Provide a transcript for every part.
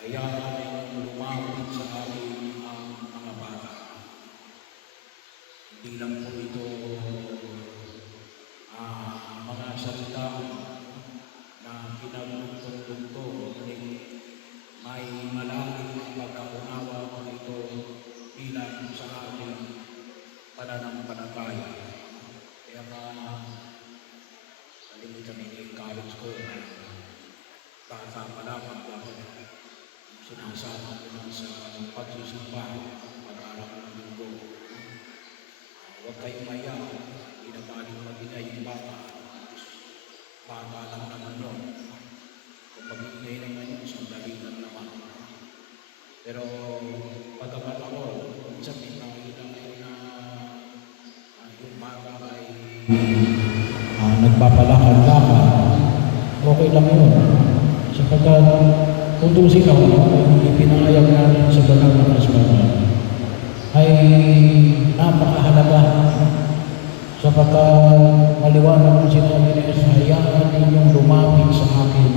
Hayaan ninyong lumapit sa akin ang mga bata. Hindi lang po ito mga salita na pinagdugtong-dugtong, ngunit may malalim na pagkaunawa ko ito bilang sa ating pananampalataya. Kaya nalimutan ni college ko na bata pa lamang ako. Sinasama ko lang sa pagsisimba, pag-aaral ng linggo. Huwag kayong maya, inabaling mag-ingay yung bata. Bata lang naman yun. Kung mag-ingay naman yun, sandali lang naman. Pero pagkapat ako, sabihin na yung bata ay nagpapalakad-lakad, okay lang yun. Sapagkat kung tusin ako, ipinahayag natin sa banal na kasulatan ay napakahalaga sapagkat maliwanag ang sinabi ni Jesus, hayaan ninyong lumapit sa akin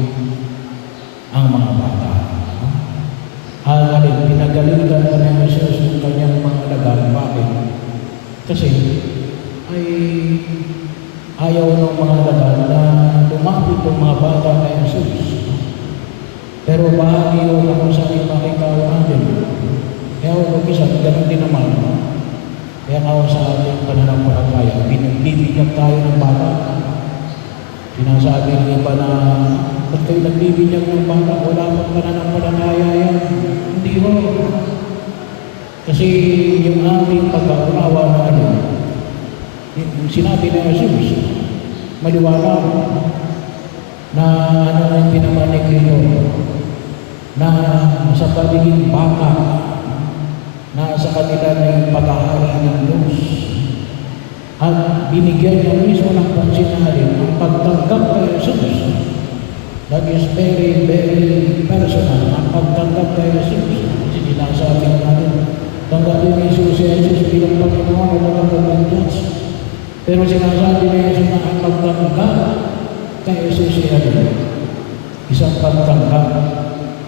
ang mga bata. Halin, pinagalitan ko na Jesus ng kanyang mga alagad. Bakit? Kasi ay ayaw ng mga alagad na lumapit ang mga bata kay Jesus. Pero bahagi yun na kung saan yung makikawa natin. Kaya huwag isa, ganun din naman. Kaya ako sa ating pananampalataya, binibinyag tayo ng bata. Sinasabi niya ba na, ba't kayo nagbibinyag ng bata? Wala pang pananampalataya yan. Hindi mo. Kasi yung ating pagkaunawa na yung sinabi na Jesus, maliwanag na ano na yung pinamanig nito, na sa pagiging bata, na sa kanila na yung paghahari ng Diyos. At binigyan niya mismo ng pansinalin ang pagtanggap kay Jesus. That is very, very personal. Ang pagtanggap kay Jesus. Kasi sinasabi natin, tanggapin ni Jesus si Jesus bilang Panginoon o tanggapin ng Diyos. Pero sinasabi ni Jesus na ang pagtanggap kay Jesus si isang pagtanggap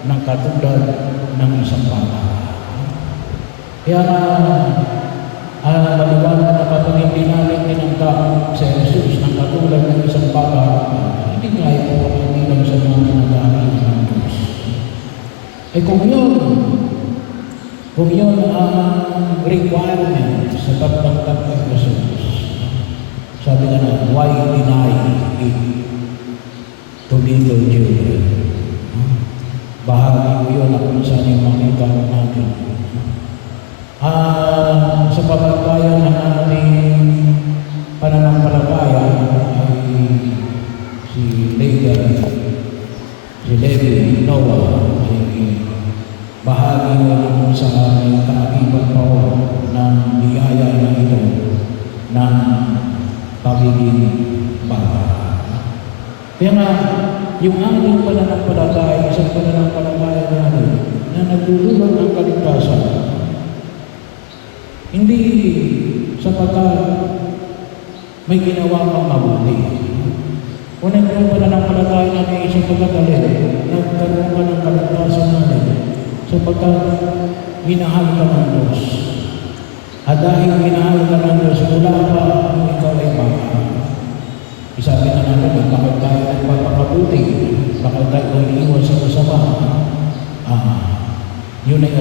ng katulad ng isang bata. Kaya maliwanag na kapag hindi namin tinanggap sa Jesus ng katulad ng isang bata, hindi nga ito hindi lang sa mga nag-aaral ng Diyos. Eh kung yun ang requirement sa pagtanggap ng Jesus, sabi nga na, why deny it to little children? Bahagi ko yun na kung saan yung makita natin. Sa pamantayan ng ating pananampalataya ay si Levi Noah ay bahagi na kung saan ay kaakibat pa ng biyaya na ito ng pagiging bata. Kaya nga, yung ating pananampalataya, isang pananampalataya natin na nagdudulot ng kaligtasan, hindi sapagkat may ginawa kang mabuti. Kung yung pananampalataya natin isang pagkakalit, nagkaroon ka ng kaligtasan natin sapagkat minahal ka ng Diyos. At dahil minahal ka ng Diyos, wala pa kung ikaw ay bata. Isabi na natin, bakit tayo nagpapakabuti? Bakit tayo umiiwas sa masama? Yun ay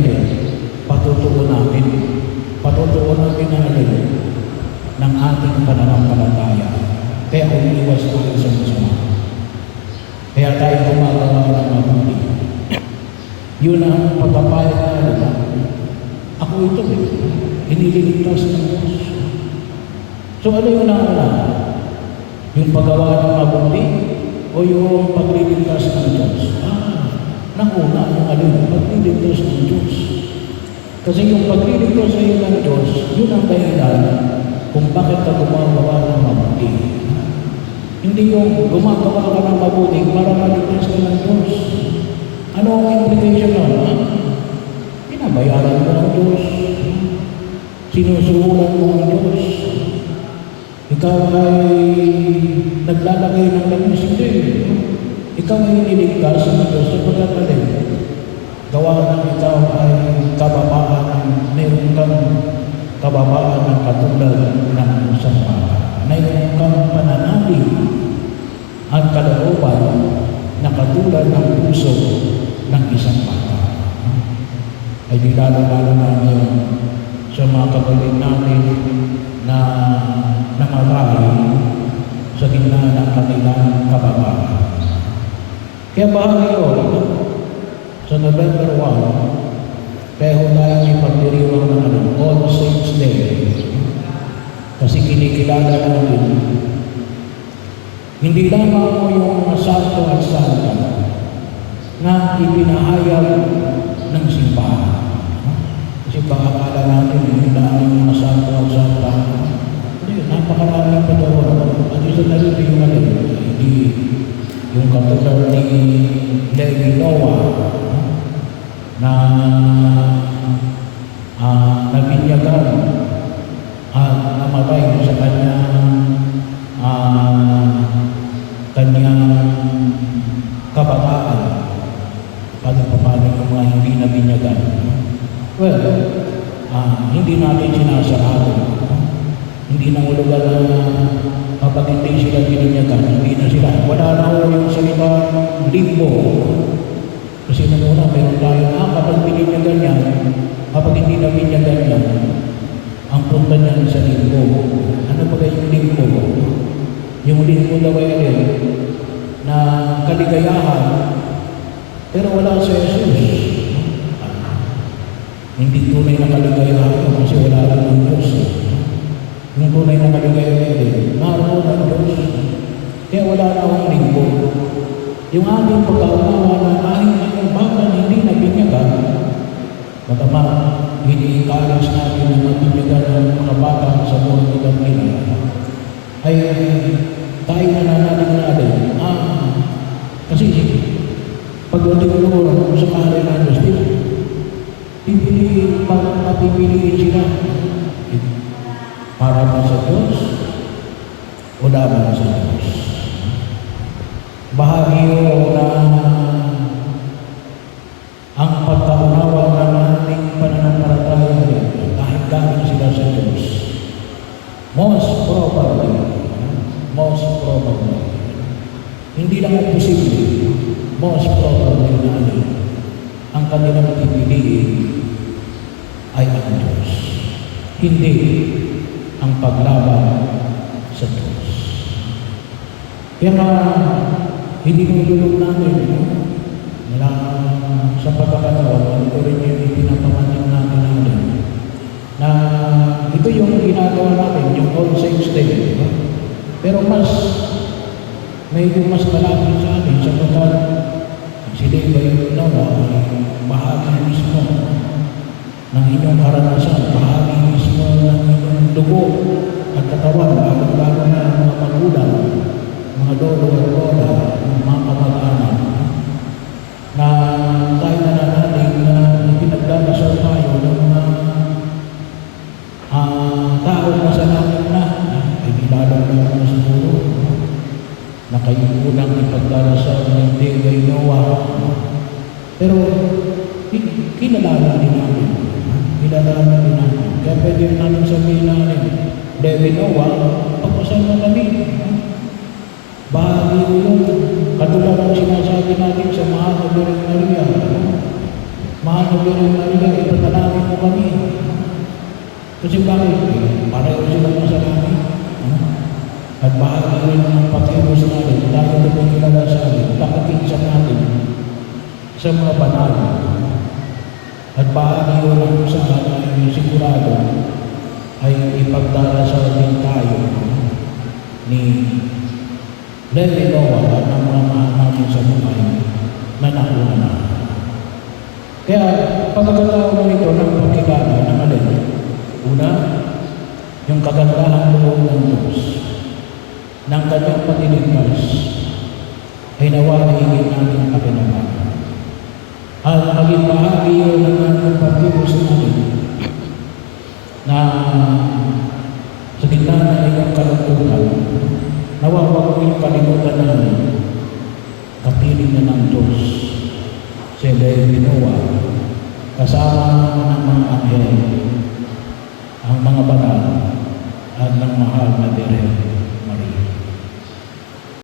patutuo natin na ng ating pananampalataya. Kaya umiiwas tayo sa masama. Kaya tayo gumagawa ng mabuti. Yun ang pagpapayag na ako ito iniligtas ng Diyos. So ano yung nauna? Yung paggawa ng mabuti o yung pagliligtas ng Diyos? Nauna yung pagliligtas ng Diyos. Kasi yung pagliligtas sa iyo ng Diyos, yun ang dahilan kung bakit ka gumagawa ng mabuti. Hindi yung gumagawa ka ng mabuti para maligtas ka ng Diyos. Ano ang implication nun? Pinabayaran mo ng Diyos. Sinusuhulan mo ng Diyos. Ikaw ay naglalagay ng langis, hindi. Ikaw ay iniligtas ng Diyos sa pagkakalit. gawa ng ikaw ay kababaan, mayroon kang kababaan ng katulad ng isang bata. Mayroon kang pananalig at kalooban na katulad ng puso ng isang bata. Ay di lalo-lalo na ngayon sa mga kapatid natin na namatay sa gitna ng kanilang kababaan. Kaya bahagi yun, sa November 1, kaya ho tayo may pagdiriwang ng All Saints Day. Kasi kinikilala natin, hindi lamang mo yung mga santo at santa na ipinahayag ng simbahan. Kasi baka akala natin, hindi lamang yung mga santo at santa. Hindi, napakaraming pa doon. At isa na rin yung hindi yung katulad ni Levi Noah na nabinyagan at namatay sa kanyang kabataan. Paano yung mga hindi nabinyagan? Well, hindi natin sinasarado. Hindi na ulugan na kapag hindi sila binyagan, hindi na sila. Wala na ho yung salita limbo. Kasi nung meron tayo kapag binyagan yan, kapag hindi na binyagan yan, ang punta niyan sa limbo. Ano ba yung limbo? Yung limbo daw ay na kaligayahan, pero wala sa Jesus. Hindi tunay na kaligayahan kasi wala lang ng Diyos. Yung tunay na kaligayahan, naroon ang Diyos. Kaya wala na akong limbo. Yung ating pagkaunawa na kahit bakit hindi nabinyagan, matama, ini-encourage natin na mabinyagan ng mga bata sa buong edad nila, ay tayo nananalig natin. Kasi pagdating mo sa kahari na Diyos, pipiliin sila para ba sa Diyos o laban sa Diyos. Bahagi yun na ang pagkaunawa ng ating pananampalataya kahit galing sila sa Diyos. Most probably, hindi lang ang posible, most probably na ang kanilang pipiliin ay ang Diyos. Hindi ang paglaban sa Diyos. Kaya hindi nululog natin, wala sa pagkakataon, ito rin yung pinapamanin natin na ito yung ginagawa natin, yung All Saints Day. Pero medyo mas malapit sa atin sapagkat si Levi Noah ay bahagi mismo ng inyong karanasan, bahagi mismo ng inyong dugo at katawan, bago na mga magulang, mga lolo at lola, mga kamag-anak, na tayo nananalig na pinagdadasal tayo ng mga tao na sa langit na, ay nilalang na siguro, na kayo unang ipagdarasal ng Levi Noah. Pero kinalaman din natin. Kaya pwede namin sabihin natin, Levi Noah, pagpasal mo kami. Bahagi mo yun. Katulad ang sinasabi natin sa Mahal na Birhen Maria. Mahal na Birhen Maria, ipatalangin mo kami. Kasi bakit? Pareho silang masalangin. At bahagi rin ng pag-iwas natin, dahil ito may kilala sa atin, pakikinsa natin sa mga banal. At bahagi rin ang sa atin, sigurado, ay ipagdarasal din tayo ni Levi Noah at ng mga mahal natin sa buhay na nakuha na. Kaya, pagkakataon ito ng pagkilala ng alin, una, yung kagandahan loob ng Diyos ng kanyang pagdiligtas ay nawa na higit natin kapinabangan. At maging bahagi yun ng ating pagkilos natin na sa gitna na iyong kalungkutan, nawa huwag mo yung kalimutan namin, kapiling na ng Diyos sila ay binuwa kasama ng mga anghel, ang mga banal at ng mahal na Birhen.